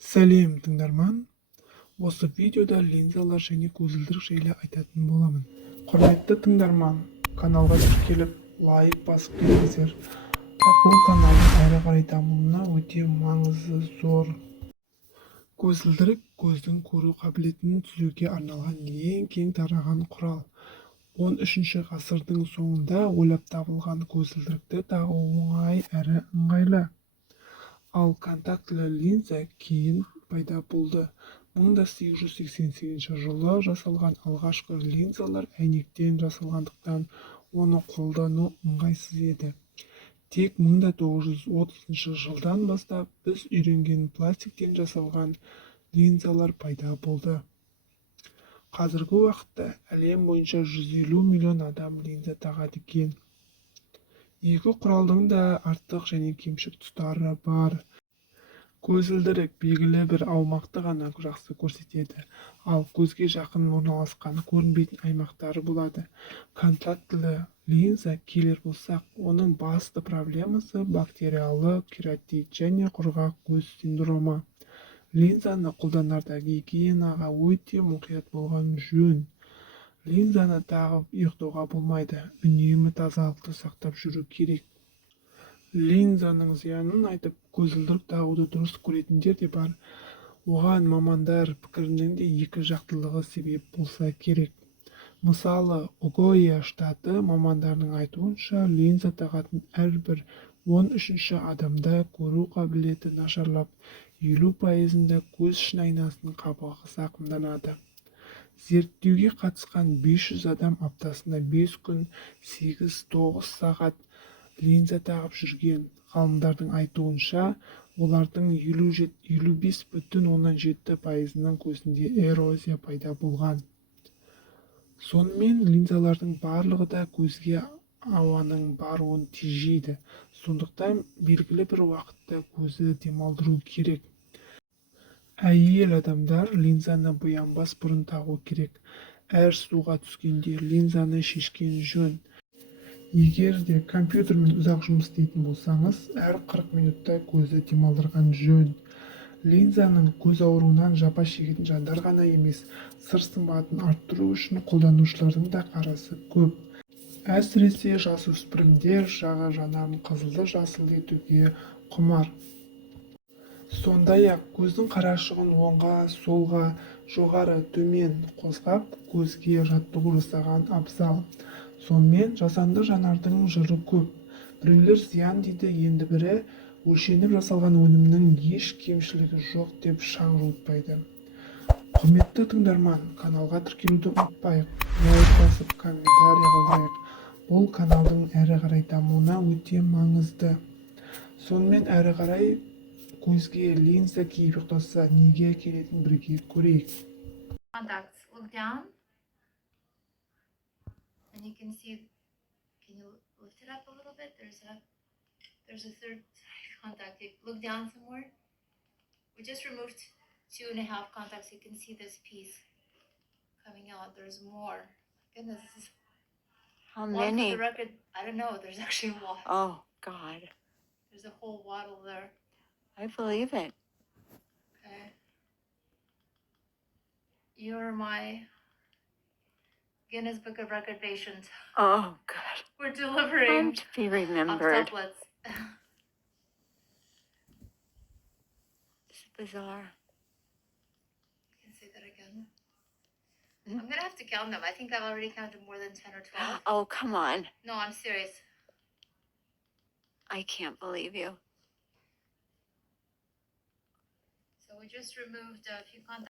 Сәлем тыңдарман, осы видеода линзалар және көзілдірік жайлы айтатын боламын. Құрметті тыңдарман, каналға тіркеліп, лайк басып келіңіздер. Бұл каналдың әрі қарай дамуына өте маңызы зор. Көзілдірік көздің көру қабілетін түзеуге арналған ең кең тараған құрал. 13 ғасырдың соңында ойлап табылған көзілдірікті тағу оңай әрі ыңғайлы. Ал контактілі линза кейін пайда болды. 1888 жылы жасалған алғашқы линзалар әйнектен жасалғандықтан оны қолдану ыңғайсыз еді. Тек 1930 жылдан бастап біз үйренген пластиктен жасалған линзалар пайда болды. Қазіргі уақытта әлем бойынша 150 миллион адам линза тағады екен. Екі құралдың да артық және кемшілік тұстары бар. Көзілдірік белгілі бір аумақты ғана жақсы көрсетеді, ал көзге жақын орналасқан көрінбейтін аймақтары болады. Контактілі линза келер болсақ, оның басты проблемасы бактериалы кератит және құрғақ көз синдромы. Линзаны қолданарда гигиенаға өте мұқият болған жөн. Линзаны тағып ұйықтауға болмайды, үнемі тазалықты сақтап жүру керек. Линзаның зиянын айтып, көзілдірік тағуды дұрыс көретіндер де бар. Оған мамандар пікірінің де екі жақтылығы себеп болса керек. Мысалы, Огайо штаты мамандарының айтуынша, линза тағатын әрбір 13 адамда көру қабілеті нашарлап, 50%-ында көз шын айнасының қабығы зақымданады. Зерттеуге қатысқан 500 адам аптасында 5 күн 8-9 сағат линза тағып жүрген. Ғалымдардың айтуынша, олардың 55,7%-ның көзінде эрозия пайда болған. Сонымен линзалардың барлығы да көзге ауаның баруын тежейді. Сондықтан белгілі бір уақытта көзді демалдыру керек. Әйел адамдар линзаны боянбас бұрын тағу керек. Әр суға түскенде линзаны шешкен жөн. Егер де компьютермен ұзақ жұмыс істейтін болсаңыз, әр 40 минутта көзді демалдырған жөн. Линзаның көз ауруынан жапа шегетін жандар ғана емес, сыр сымбатын арттыру үшін қолданушылардың да қарасы көп. Әсіресе жасөспірімдер жағы жанарын қызылды жасыл етуге құмар. Сондай-ақ көздің қарашығын оңға, солға, жоғары, төмен қозғап, көзге жаттығу жасаған абзал. Сонымен жасанды жанардың жыры көп. Біреулер зиян дейді, енді бірі өлшеніп жасалған өнімнің еш кемшілігі жоқ деп шаң жуытпайды. Құрметті тыңдарман, каналға тіркелуді ұмытпайық, лайк басып, комментарий қалдырайық. Бұл каналдың әрі қарай дамуына өте маңызды. Сонымен әрі қарай көзге линза киіп ұйықтаса неге келетінін бірге көрейік. Contacts. Look down, and you can see. Can you lift it up a little bit? There's a third contact. Look down some more. We just removed 2.5 contacts. You can see this piece coming out. There's more. Goodness, this is How one many? for the record. I don't know. There's actually one. Oh, God. There's a whole waddle there. I believe it. Okay. You're my Guinness Book of Record patient. Oh, God. We're delivering I'm to be remembered. octuplets. It's bizarre. Can say that again. I'm gonna have to count them. I think I've already counted more than 10 or 12. Oh, come on. No, I'm serious. I can't believe you. So we just removed a few contacts.